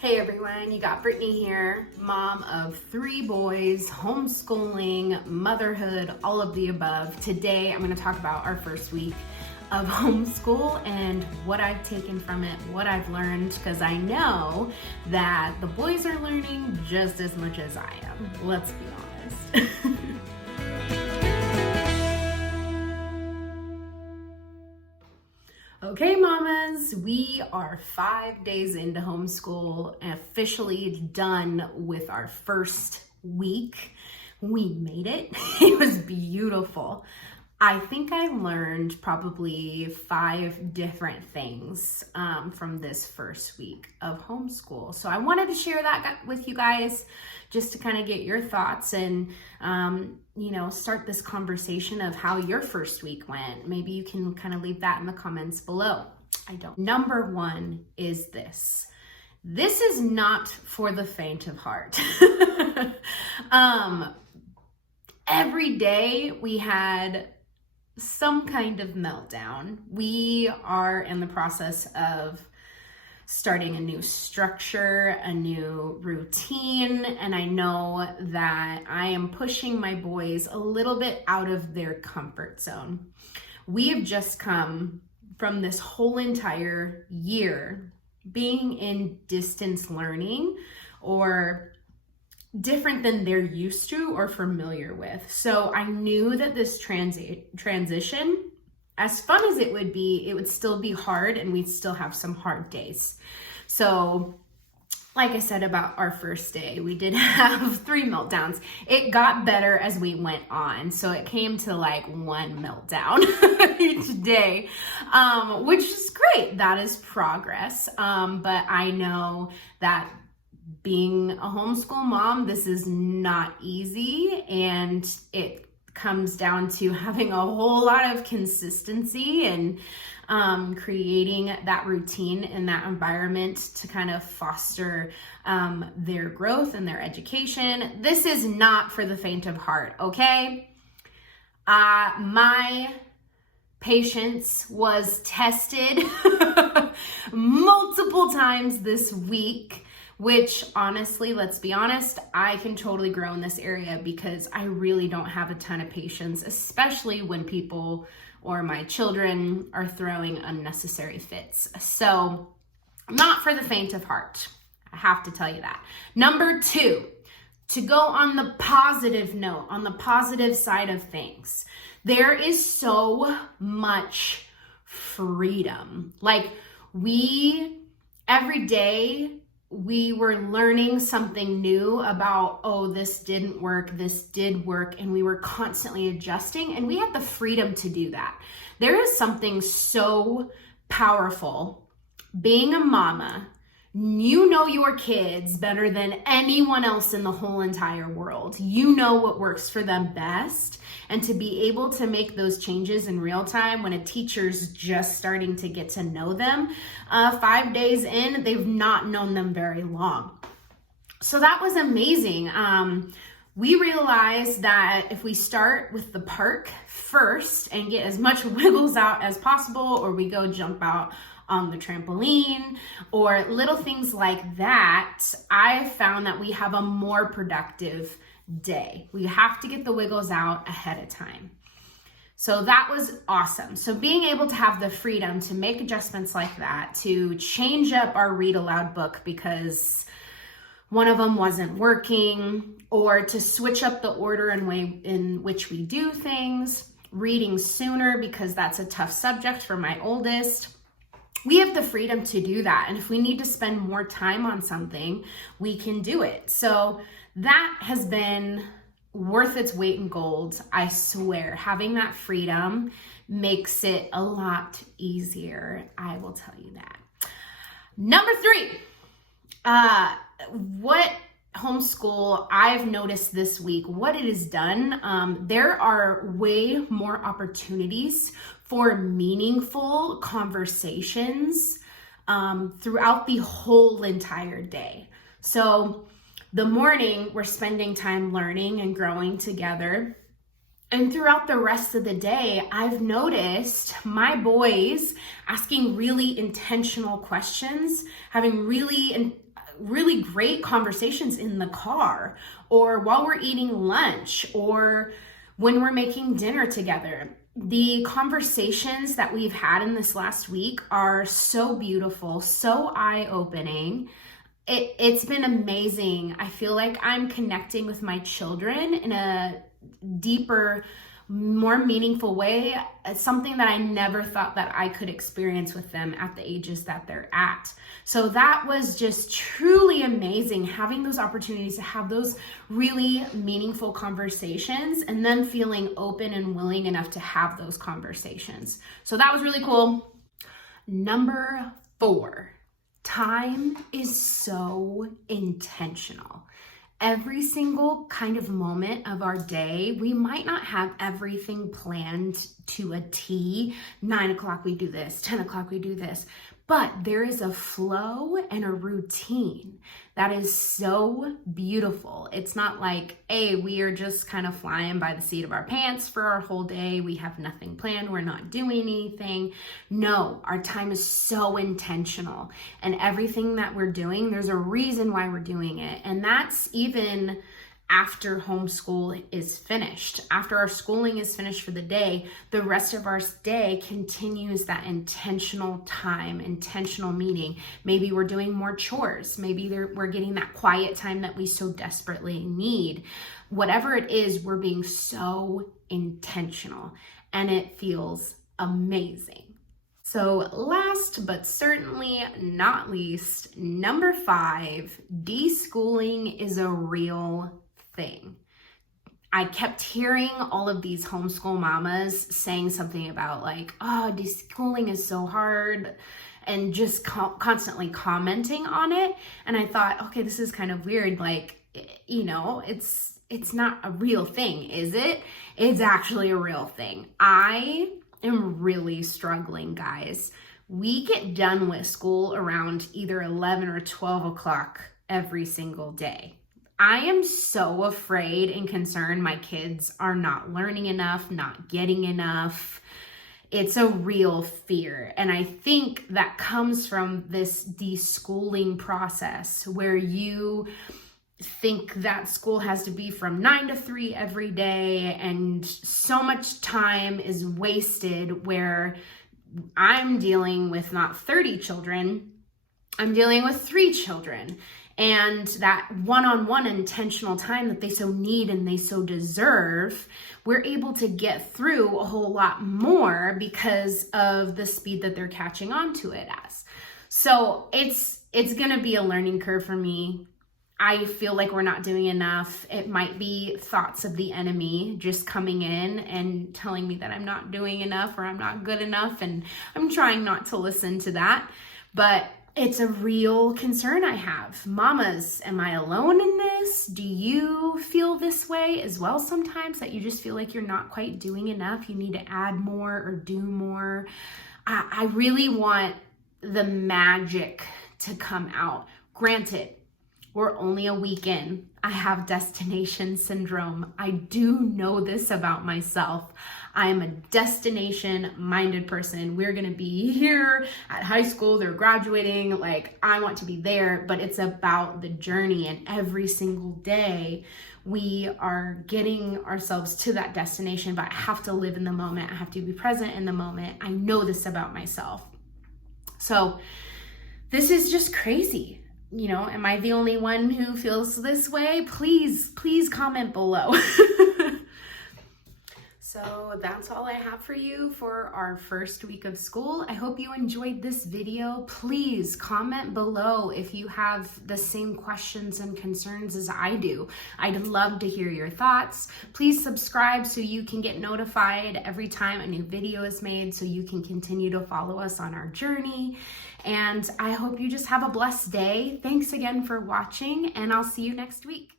Hey everyone, you got Brittany here, mom of 3 boys, homeschooling, motherhood, all of the above. Today I'm going to talk about our first week of homeschool and what I've taken from it, what I've learned, because I know that the boys are learning just as much as I am. Let's be honest. Okay, mamas, we are 5 days into homeschool and officially done with our first week. We made it. It was beautiful. I think I learned probably 5 different things from this first week of homeschool. So I wanted to share that with you guys just to kind of get your thoughts and, start this conversation of how your first week went. Maybe you can kind of leave that in the comments below. I don't. Number 1 is this. This is not for the faint of heart. Every day we had some kind of meltdown. We are in the process of starting a new structure, a new routine, and I know that I am pushing my boys a little bit out of their comfort zone. We have just come from this whole entire year being in distance learning or different than they're used to or familiar with. So I knew that this transition, as fun as it would still be hard and we'd still have some hard days. So like I said about our first day, we did have 3 meltdowns. It got better as we went on. So it came to like 1 meltdown each day, which is great. That is progress. But I know that being a homeschool mom, this is not easy, and it comes down to having a whole lot of consistency and creating that routine in that environment to kind of foster their growth and their education. This is not for the faint of heart, okay? My patience was tested multiple times this week, which honestly, let's be honest, I can totally grow in this area because I really don't have a ton of patience, especially when people or my children are throwing unnecessary fits. So not for the faint of heart. I have to tell you that. Number 2, to go on the positive note, on the positive side of things, there is so much freedom. Like every day, we were learning something new about, this didn't work, this did work, and we were constantly adjusting, and we had the freedom to do that. There is something so powerful being a mama. You know your kids better than anyone else in the whole entire world. You know what works for them best, and to be able to make those changes in real time when a teacher's just starting to get to know them, 5 days in, they've not known them very long. So that was amazing. We realized that if we start with the park first and get as much wiggles out as possible, or we go jump out on the trampoline or little things like that, I found that we have a more productive day. We have to get the wiggles out ahead of time. So that was awesome. So being able to have the freedom to make adjustments like that, to change up our read aloud book because one of them wasn't working, or to switch up the order and way in which we do things, reading sooner because that's a tough subject for my oldest. We have the freedom to do that. And if we need to spend more time on something, we can do it. So that has been worth its weight in gold. I swear, having that freedom makes it a lot easier. I will tell you that. Number 3, what homeschool I've noticed this week, what it has done, there are way more opportunities for meaningful conversations throughout the whole entire day. So the morning, we're spending time learning and growing together. And throughout the rest of the day, I've noticed my boys asking really intentional questions, having really really great conversations in the car, or while we're eating lunch, or when we're making dinner together. The conversations that we've had in this last week are so beautiful, so eye-opening. It's been amazing. I feel like I'm connecting with my children in a deeper, more meaningful way. It's something that I never thought that I could experience with them at the ages that they're at. So that was just truly amazing, having those opportunities to have those really meaningful conversations and then feeling open and willing enough to have those conversations. So that was really cool. Number 4. Time is so intentional. Every single kind of moment of our day, we might not have everything planned to a T. 9 o'clock we do this, 10 o'clock we do this. But there is a flow and a routine that is so beautiful. It's not like, hey, we are just kind of flying by the seat of our pants for our whole day. We have nothing planned. We're not doing anything. No, our time is so intentional. And everything that we're doing, there's a reason why we're doing it. And that's even after homeschool is finished. After our schooling is finished for the day, the rest of our day continues that intentional time, intentional meaning. Maybe we're doing more chores. Maybe we're getting that quiet time that we so desperately need. Whatever it is, we're being so intentional, and it feels amazing. So last but certainly not least, number 5, DeSchooling is a real thing. I kept hearing all of these homeschool mamas saying something about like, oh, DeSchooling is so hard, and just constantly commenting on it. And I thought, okay, this is kind of weird. Like, you know, it's not a real thing, is it? It's actually a real thing. I am really struggling, guys. We get done with school around either 11 or 12 o'clock every single day. I am so afraid and concerned my kids are not learning enough, not getting enough. It's a real fear. And I think that comes from this DeSchooling process where you think that school has to be from 9 to 3 every day, and so much time is wasted, where I'm dealing with not 30 children, I'm dealing with 3 children. And that one-on-one intentional time that they so need and they so deserve, we're able to get through a whole lot more because of the speed that they're catching on to it as. So it's gonna be a learning curve for me. I feel like we're not doing enough. It might be thoughts of the enemy just coming in and telling me that I'm not doing enough or I'm not good enough, and I'm trying not to listen to that. But it's a real concern I have. Mamas, am I alone in this? Do you feel this way as well sometimes, that you just feel like you're not quite doing enough? You need to add more or do more. I really want the magic to come out. Granted, we're only a week in. I have destination syndrome. I do know this about myself. I am a destination-minded person. We're gonna be here at high school, they're graduating, like I want to be there, but it's about the journey, and every single day we are getting ourselves to that destination, but I have to live in the moment. I have to be present in the moment. I know this about myself. So this is just crazy. You know, am I the only one who feels this way? Please comment below. So that's all I have for you for our first week of school. I hope you enjoyed this video. Please comment below if you have the same questions and concerns as I do. I'd love to hear your thoughts. Please subscribe so you can get notified every time a new video is made, so you can continue to follow us on our journey. And I hope you just have a blessed day. Thanks again for watching, and I'll see you next week.